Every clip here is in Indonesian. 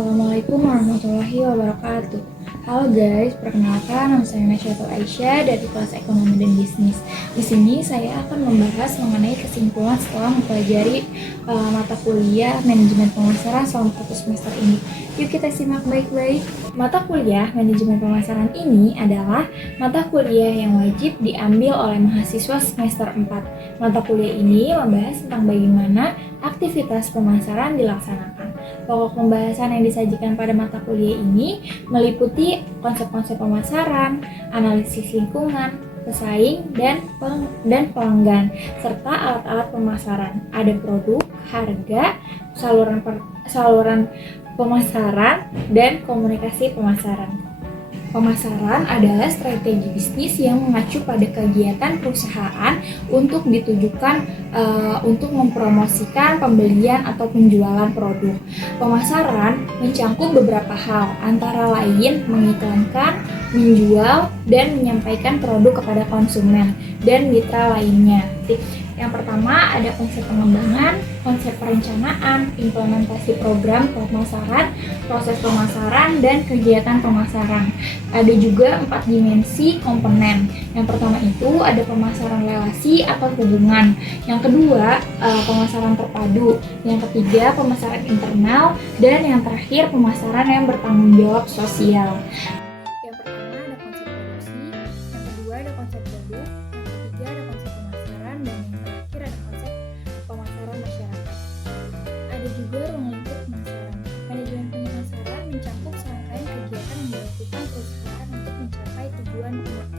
Assalamualaikum warahmatullahi wabarakatuh. Halo guys, perkenalkan nama saya Nasyatul Aisyah dari kelas Ekonomi dan Bisnis. Di sini saya akan membahas mengenai kesimpulan setelah mempelajari mata kuliah Manajemen Pemasaran selama 1 semester ini. Yuk kita simak baik-baik. Mata kuliah Manajemen Pemasaran ini adalah mata kuliah yang wajib diambil oleh mahasiswa semester 4. Mata kuliah ini membahas tentang bagaimana aktivitas pemasaran dilaksanakan. Pokok pembahasan yang disajikan pada mata kuliah ini meliputi konsep-konsep pemasaran, analisis lingkungan, pesaing, dan pelanggan, serta alat-alat pemasaran. Ada produk, harga, saluran pemasaran, dan komunikasi pemasaran. Pemasaran adalah strategi bisnis yang mengacu pada kegiatan perusahaan untuk ditujukan untuk mempromosikan pembelian atau penjualan produk. Pemasaran mencangkup beberapa hal, antara lain mengiklankan, menjual, dan menyampaikan produk kepada konsumen dan mitra lainnya. Yang pertama ada konsep pengembangan, konsep perencanaan, implementasi program pemasaran, proses pemasaran, dan kegiatan pemasaran. Ada juga 4 dimensi komponen. Yang pertama itu ada pemasaran relasi atau hubungan. Yang kedua, pemasaran terpadu. Yang ketiga, pemasaran internal. Dan yang terakhir, pemasaran yang bertanggung jawab sosial. Yang pertama ada konsep produksi, yang kedua ada konsep produk, yang ketiga ada konsep pemasaran, dan yang terakhir ada konsep pemasaran masyarakat. Ada juga ruang lingkup pemasaran. Manajemen pemasaran mencangkup serangkaian kegiatan yang dilakukan perusahaan untuk mencapai tujuan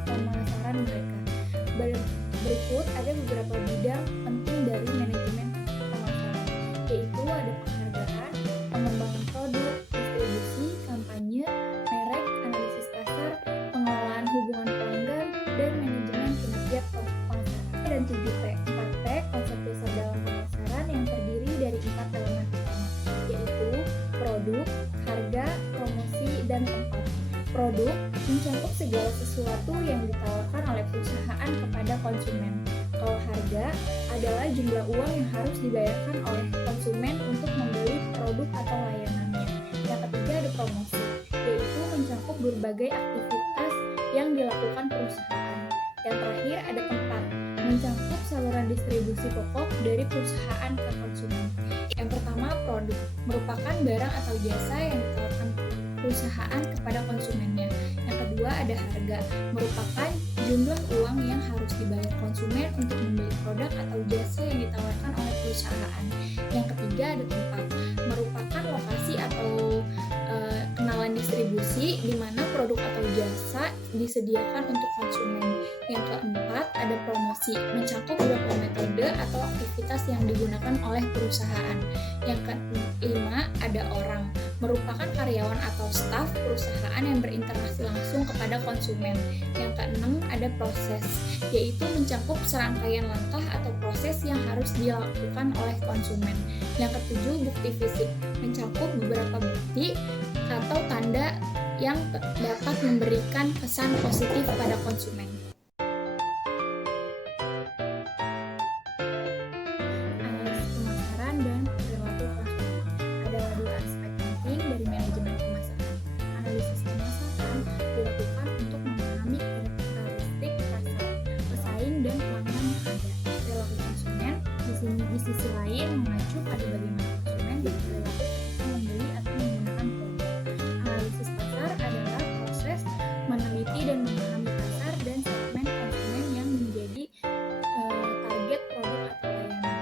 pemasaran mereka. Berikut ada beberapa bidang penting dari manajemen pemasaran, yaitu ada penghargaan, pengembangan produk, distribusi, kampanye, merek, analisis pasar, pengelolaan hubungan pelanggan, dan manajemen kinerja pemasaran. Dan 7P. 4P, konsep dasar dalam pemasaran yang terdiri dari 4 elemen utama, yaitu produk, harga, promosi, dan tempat. Produk mencakup segala sesuatu yang ditawarkan oleh perusahaan kepada konsumen. Kalau harga adalah jumlah uang yang harus dibayarkan oleh konsumen untuk membeli produk atau layanannya. Yang ketiga ada promosi, yaitu mencakup berbagai aktivitas yang dilakukan perusahaan. Yang terakhir ada tempat, mencakup saluran distribusi pokok dari perusahaan ke konsumen. Yang pertama, produk merupakan barang atau jasa yang ditawarkan perusahaan kepada konsumennya. Yang kedua ada harga, merupakan jumlah uang yang harus dibayar konsumen untuk membeli produk atau jasa yang ditawarkan oleh perusahaan. Yang ketiga ada tempat, merupakan lokasi atau kenalan distribusi di mana produk atau jasa disediakan untuk konsumen. Yang keempat ada promosi, mencakup beberapa metode atau aktivitas yang digunakan oleh perusahaan. Yang kelima ada orang, merupakan karyawan atau staf perusahaan yang berinteraksi langsung kepada konsumen. Yang keenam ada proses, yaitu mencakup serangkaian langkah atau proses yang harus dilakukan oleh konsumen. Yang ketujuh bukti fisik, mencakup beberapa bukti atau tanda yang dapat memberikan kesan positif pada konsumen. Analisis pemasaran dan perilaku konsumen adalah 2 aspek penting dari manajemen pemasaran. Analisis pemasaran dilakukan untuk memahami karakteristik pasar, pesaing, dan pelanggan yang ada. Perilaku konsumen di sisi lain mengacu pada bagaimana konsumen berperilaku ketika membeli atau menggunakan produk. Analisis pasar adalah proses meneliti dan memahami pasar dan segmen konsumen yang menjadi target produk atau layanan.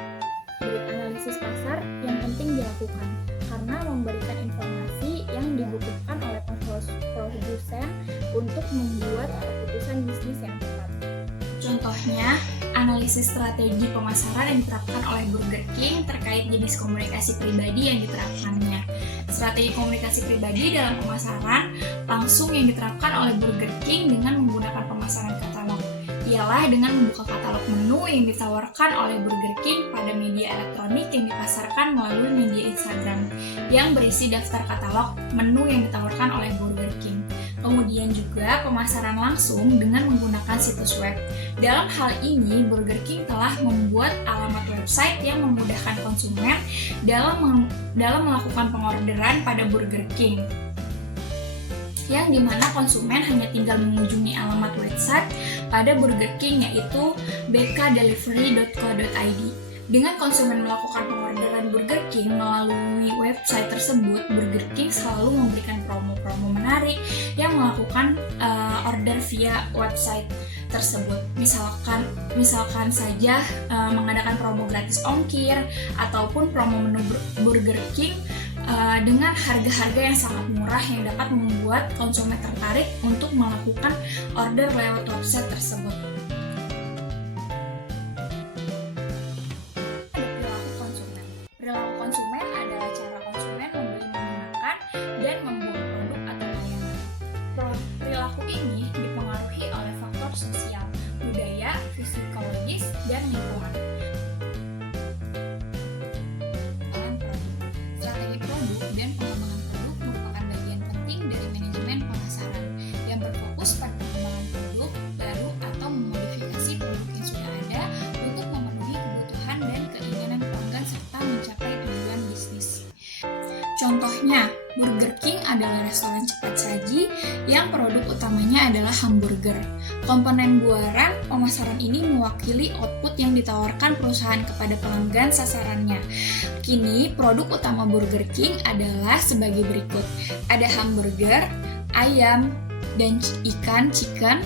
Analisis pasar yang penting dilakukan karena memberikan informasi yang dibutuhkan oleh produsen untuk membuat keputusan bisnis yang tepat. Contohnya, analisis strategi pemasaran yang diterapkan oleh Burger King terkait jenis komunikasi pribadi yang diterapkannya. Strategi komunikasi pribadi dalam pemasaran langsung yang diterapkan oleh Burger King dengan menggunakan pemasaran katalog ialah dengan membuka katalog menu yang ditawarkan oleh Burger King pada media elektronik yang dipasarkan melalui media Instagram yang berisi daftar katalog menu yang ditawarkan oleh Burger King. Kemudian juga pemasaran langsung dengan menggunakan situs web. Dalam hal ini, Burger King telah membuat alamat website yang memudahkan konsumen dalam melakukan pengorderan pada Burger King, yang dimana konsumen hanya tinggal mengunjungi alamat website pada Burger King, yaitu bkdelivery.co.id. Dengan konsumen melakukan pengorderan Burger King melalui website tersebut, Burger King selalu memberikan promo-promo menarik yang melakukan order via website tersebut. Misalkan saja mengadakan promo gratis ongkir ataupun promo menu Burger King dengan harga-harga yang sangat murah yang dapat membuat konsumen tertarik untuk melakukan order lewat website tersebut. Perilaku konsumen adalah cara konsumen membeli, menggunakan, dan membuang produk atau layanan. Perilaku ini dipengaruhi oleh faktor sosial, budaya, psikologis, dan lingkungan. Strategi produk dan pengembangan produk merupakan bagian penting dari manajemen pemasaran yang berfokus pada pengembangan produk baru atau memodifikasi produk yang sudah ada untuk memenuhi kebutuhan dan keinginan pelanggan serta mencapai tujuan bisnis. Contohnya, Burger King adalah restoran cepat saji yang produk utamanya adalah hamburger. Komponen buaran pemasaran ini mewakili output yang ditawarkan perusahaan kepada pelanggan sasarannya. Kini, produk utama Burger King adalah sebagai berikut. Ada hamburger, ayam, dan ikan, chicken,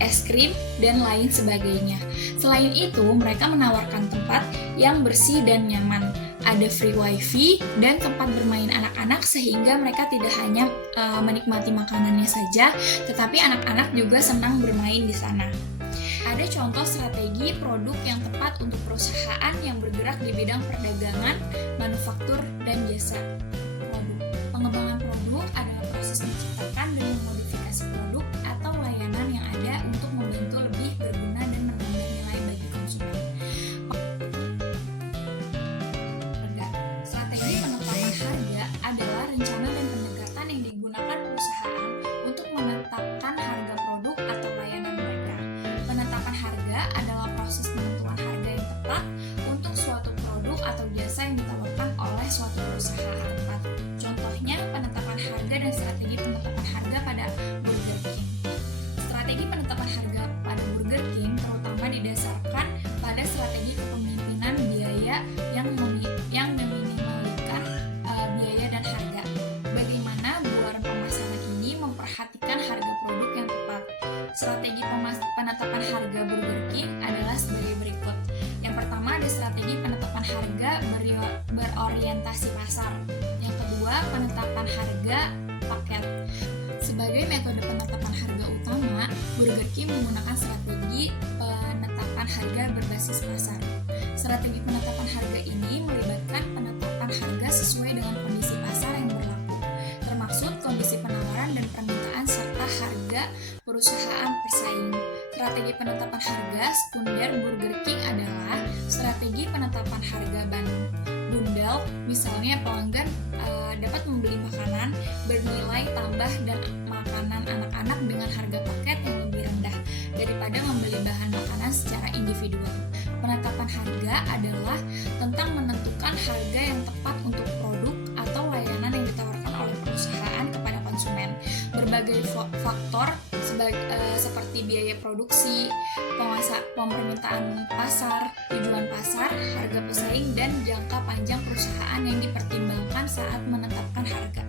es krim, dan lain sebagainya. Selain itu, mereka menawarkan tempat yang bersih dan nyaman. Ada free wifi dan tempat bermain anak-anak sehingga mereka tidak hanya menikmati makanannya saja, tetapi anak-anak juga senang bermain di sana. Ada contoh strategi produk yang tepat untuk perusahaan yang bergerak di bidang perdagangan, manufaktur, dan jasa produk. Pengembangan produk adalah proses menciptakan dan memodifikasi produk atau layanan yang ada untuk membantu lebih berguna dan menambah nilai bagi konsumen. Strategi penetapan harga adalah rencana dan pendekatan yang digunakan perusahaan untuk menetapkan harga produk atau layanan mereka. Penetapan harga adalah proses penentuan harga yang tepat untuk suatu produk atau jasa yang ditawarkan oleh suatu perusahaan. Contohnya, penetapan harga dan strategi penetapan harga pada Burger King. Strategi penetapan harga pada Burger King terutama didasarkan pada strategi kepemimpinan biaya yang meminimalkan biaya dan harga. Bagaimana buaran pemasaran ini memperhatikan harga produk yang tepat. Strategi penetapan harga Burger King adalah sebagai berikut. Yang pertama, ada strategi penetapan harga berorientasi pasar. Yang kedua, penetapan harga paket. Sebagai metode penetapan harga utama, Burger King menggunakan strategi penetapan harga berbasis pasar. Strategi penetapan harga ini melibatkan penetapan harga sesuai dengan kondisi pasar yang berlaku, termasuk kondisi penawaran dan permintaan serta harga perusahaan pesaing. Strategi penetapan harga sekunder Burger King adalah strategi penetapan harga bundel. Misalnya, pelanggan dapat membeli makanan bernilai tambah dan makanan anak-anak dengan harga paket yang lebih rendah daripada membeli bahan makanan secara individual. Penetapan harga adalah tentang menentukan harga yang tepat untuk produk atau layanan yang ditawarkan oleh perusahaan kepada konsumen. Berbagai faktor seperti biaya produksi, permintaan pasar, tujuan pasar, harga pesaing, dan jangka panjang perusahaan yang dipertimbangkan saat menetapkan harga.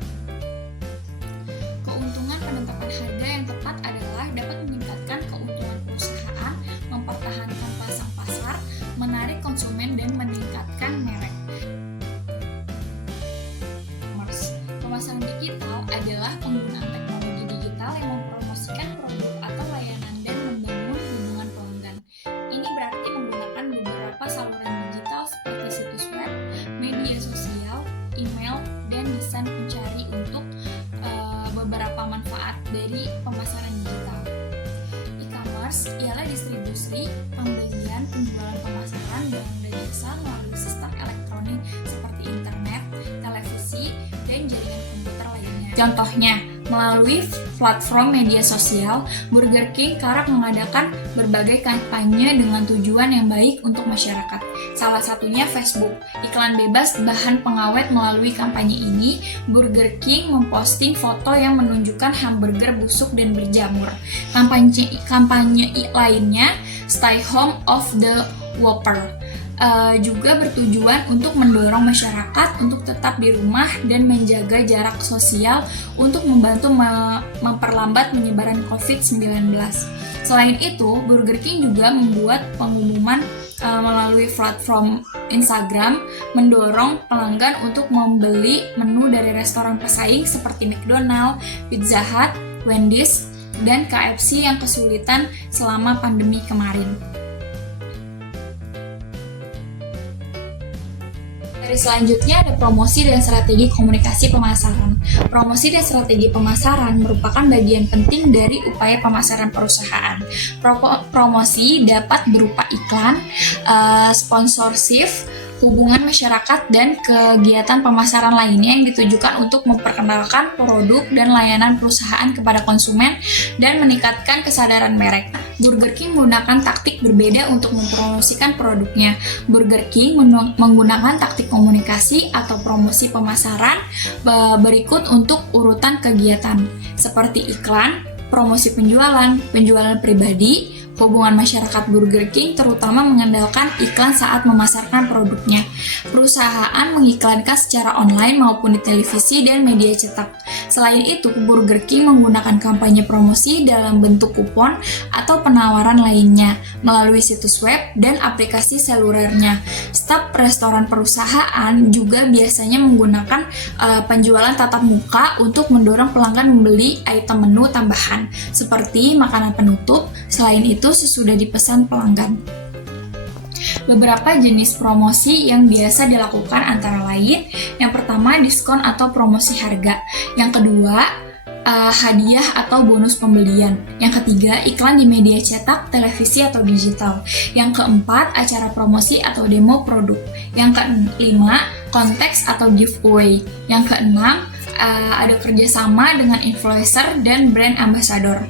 Keuntungan penetapan harga yang tepat adalah dapat meningkatkan keuntungan perusahaan, mempertahankan pasang pasar, menarik konsumen, dan meningkatkan merek. Pemasaran digital adalah penggunaan teknologi digital yang mempromosikan produk atau layanan dan membangun hubungan pelanggan. Ini berarti menggunakan beberapa saluran digital seperti situs web, media sosial, email, dan desain pencari untuk beberapa manfaat dari pemasaran digital. E-commerce ialah distribusi, pembelian, penjualan pemasaran barang dan jasa melalui sistem elektronik seperti internet, televisi, dan jaringan komputer lainnya. Contohnya, Melalui platform media sosial, Burger King kerap mengadakan berbagai kampanye dengan tujuan yang baik untuk masyarakat. Salah satunya Facebook. Iklan bebas bahan pengawet. Melalui kampanye ini, Burger King memposting foto yang menunjukkan hamburger busuk dan berjamur. Kampanye lainnya, Stay Home of the Whopper, juga bertujuan untuk mendorong masyarakat untuk tetap di rumah dan menjaga jarak sosial untuk membantu memperlambat penyebaran COVID-19. Selain itu, Burger King juga membuat pengumuman melalui platform Instagram mendorong pelanggan untuk membeli menu dari restoran pesaing seperti McDonald's, Pizza Hut, Wendy's, dan KFC yang kesulitan selama pandemi kemarin. Selanjutnya ada promosi dan strategi komunikasi pemasaran. Promosi dan strategi pemasaran merupakan bagian penting dari upaya pemasaran perusahaan. Promosi dapat berupa iklan, sponsorship, hubungan masyarakat, dan kegiatan pemasaran lainnya yang ditujukan untuk memperkenalkan produk dan layanan perusahaan kepada konsumen dan meningkatkan kesadaran merek. Burger King menggunakan taktik berbeda untuk mempromosikan produknya. Burger King menggunakan taktik komunikasi atau promosi pemasaran berikut untuk urutan kegiatan, seperti iklan, promosi penjualan pribadi. Hubungan masyarakat Burger King terutama mengandalkan iklan saat memasarkan produknya. Perusahaan mengiklankan secara online maupun di televisi dan media cetak. Selain itu, Burger King menggunakan kampanye promosi dalam bentuk kupon atau penawaran lainnya melalui situs web dan aplikasi selulernya. Staf restoran perusahaan juga biasanya menggunakan penjualan tatap muka untuk mendorong pelanggan membeli item menu tambahan seperti makanan penutup. Selain itu, sesudah dipesan pelanggan. Beberapa jenis promosi yang biasa dilakukan antara lain, yang pertama diskon atau promosi harga, yang kedua hadiah atau bonus pembelian, yang ketiga iklan di media cetak, televisi atau digital, yang keempat acara promosi atau demo produk, yang kelima konteks atau giveaway, yang keenam ada kerjasama dengan influencer dan brand ambassador.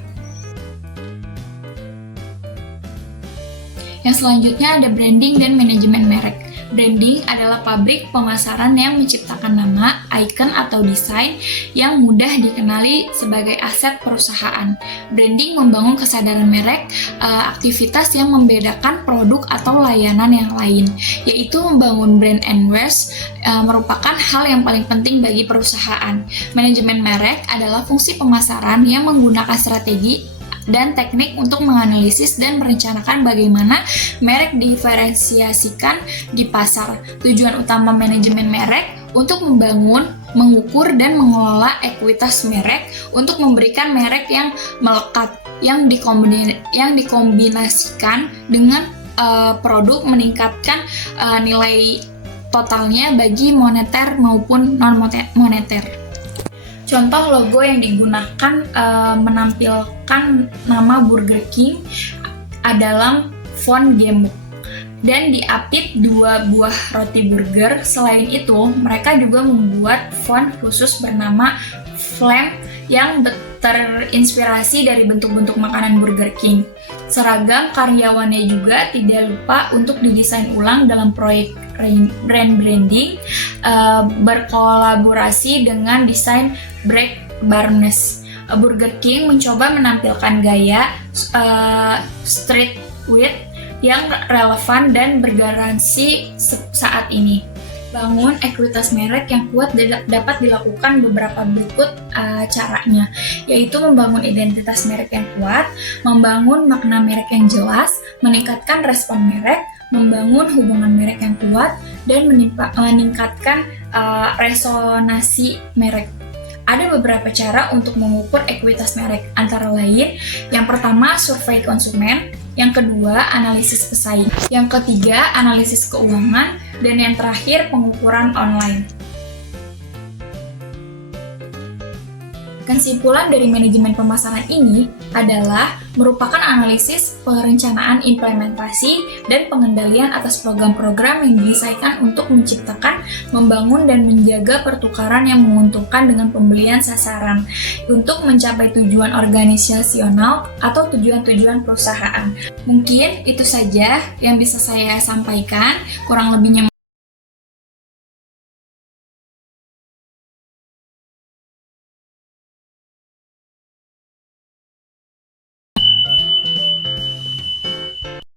Yang selanjutnya ada branding dan manajemen merek. Branding adalah pabrik pemasaran yang menciptakan nama, icon, atau desain yang mudah dikenali sebagai aset perusahaan. Branding membangun kesadaran merek, aktivitas yang membedakan produk atau layanan yang lain, yaitu membangun brand awareness merupakan hal yang paling penting bagi perusahaan. Manajemen merek adalah fungsi pemasaran yang menggunakan strategi dan teknik untuk menganalisis dan merencanakan bagaimana merek diferensiasikan di pasar. Tujuan utama manajemen merek untuk membangun, mengukur, dan mengelola ekuitas merek untuk memberikan merek yang melekat, yang dikombinasikan dengan produk, meningkatkan nilai totalnya bagi moneter maupun non-moneter. Contoh logo yang digunakan menampilkan nama Burger King dalam font gemuk dan diapit 2 buah roti burger. Selain itu, mereka juga membuat font khusus bernama Flame yang terinspirasi dari bentuk-bentuk makanan Burger King. Seragam karyawannya juga tidak lupa untuk didesain ulang dalam proyek branding berkolaborasi dengan desain Break Barnes. Burger King mencoba menampilkan gaya streetwear yang relevan dan bergaransi saat ini. Bangun ekuitas merek yang kuat dapat dilakukan beberapa berikut caranya, yaitu membangun identitas merek yang kuat, membangun makna merek yang jelas, meningkatkan respon merek, membangun hubungan merek yang kuat, dan meningkatkan resonansi merek. Ada beberapa cara untuk mengukur ekuitas merek, antara lain, yang pertama survei konsumen, yang kedua analisis pesaing, yang ketiga analisis keuangan, dan yang terakhir pengukuran online. Kesimpulan dari manajemen pemasaran ini adalah merupakan analisis, perencanaan, implementasi, dan pengendalian atas program-program yang didesainkan untuk menciptakan, membangun, dan menjaga pertukaran yang menguntungkan dengan pembelian sasaran untuk mencapai tujuan organisasional atau tujuan-tujuan perusahaan. Mungkin itu saja yang bisa saya sampaikan, kurang lebihnya